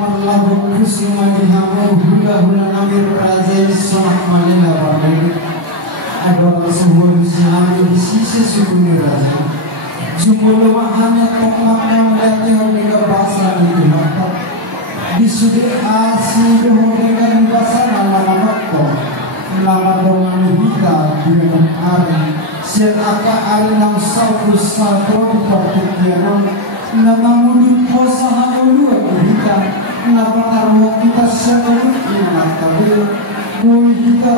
Lagu kusuma dihamu hula-hula namir praja sonak malina barang agar sebuah disihami sisa suku raja jumlah mahanya tokmak yang datang dengan bahasa itu maka disudi asli dengan bahasa nama-nama nama dengan kita dengan hari siapa hari yang satu berkegiatan nama mulut kuasa dua kita nama taruh kita seluruhnya tapi boleh kita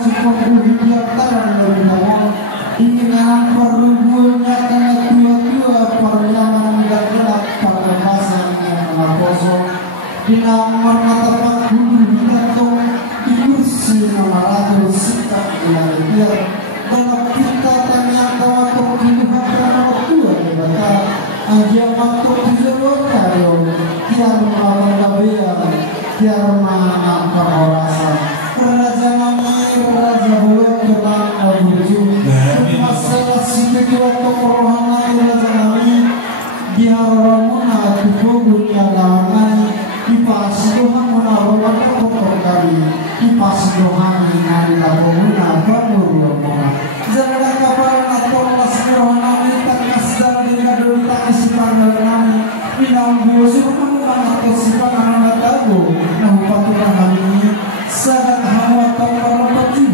cukup hidup taran dari bawah ingin perlunya karena dua-dua perjalanan gelap pada masa yang kosong di nomor mata guru kita tuh di kursi nomor 100 sikap yang biar dalam kita ternyata waktu kehidupan waktu ada aja waktu diluar kayo biar mengabaikan biar menangkap orasan raja namanya raja boleh terbang menuju masalah sikit waktu korohana raja namanya biar ramuna tubuh yang lawan ipas doang menaruh kotor kali ipas doang dengan labuhuna baru lama jangan kapal atau masrohana Pinang biasa pun atau sifat anak tahu, nah paturan kami sangat hawa tahu patuh.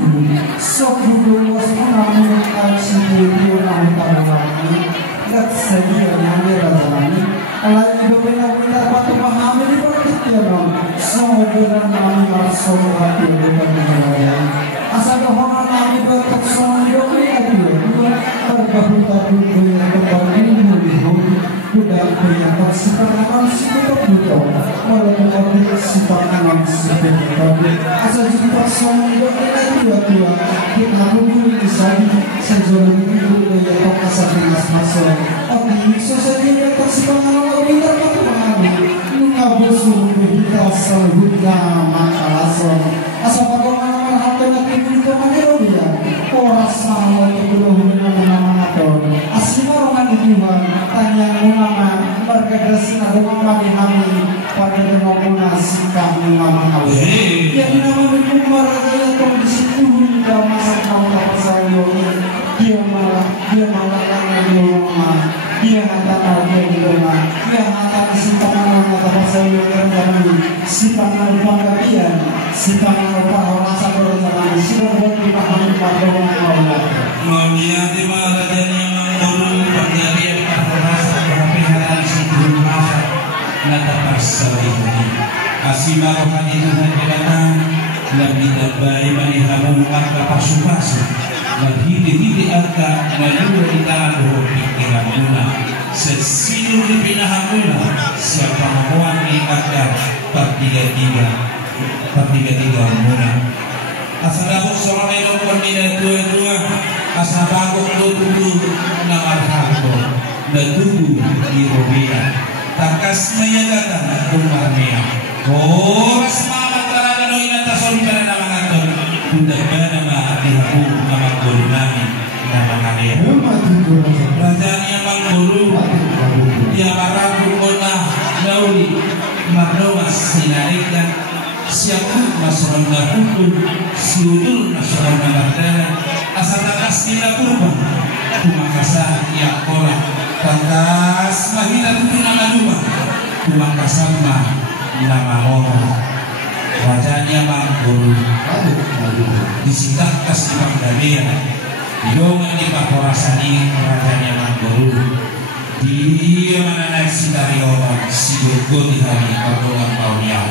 Sebelum wasmana kasih dia nak tahu kami, tak sedia yang dirasani. Kalau itu benar benar patuh paham ini perketian. Saudara kami masuk hati dengan dia. Asal orang kami berkesan dia tergabung tadi dengan berbagi budaya penyataan sifat alam sifat budaya walaupun sifat alam sifat budaya asal sifat semua dua kita pun bisa sejauh ini budaya asal dengan masuk oke sesuatu yang sifat alam kita berpengaruh mengabuskan kita sehingga masalah asal bagaimana harga kita mengelola orang sama belum nama-nama asli orang ini tanya nama berkaitan dengan kami pada dengan sikap nama kami yang nama berkumar saya kondisi itu tidak masuk dalam saya dia malah dia kata di rumah dia kata sikap nama kata saya kami sikap nama dia sikap nama orang sadar dengan sikap dipahami pada orang Maunya di raja yang mengurung penjadian performasa perpiharan sebelum masa nadapas sehari asima rohani Tuhan datang lebih terbaik manihamu angka pasu-pasu berhidi-hidi angka melalui di tangan pikiran muna sesilu di pinahamuna siapa mahuan di angka pertiga-tiga muna asal aku seorang yang berminat dua-dua asal aku tubuh nama harto dan tubuh di Robia takas mayagatan umarnya oras mama tarana ina tasol para nama ngaton tunda nama dihaku nama guru nami nama kalian raja yang mengguru dia maragu olah dauli mardomas sinarikan siapa masyarakat hukum siudul masyarakat berdana asal takas tidak kurban kumakasa yang kolah takas mahina itu nama dua kumakasa nama orang wajahnya manggul disita kas pangdalian didongan di paporasani rajanya manggul dia mana naik si dari orang si gogo di hari kabulan tahun yang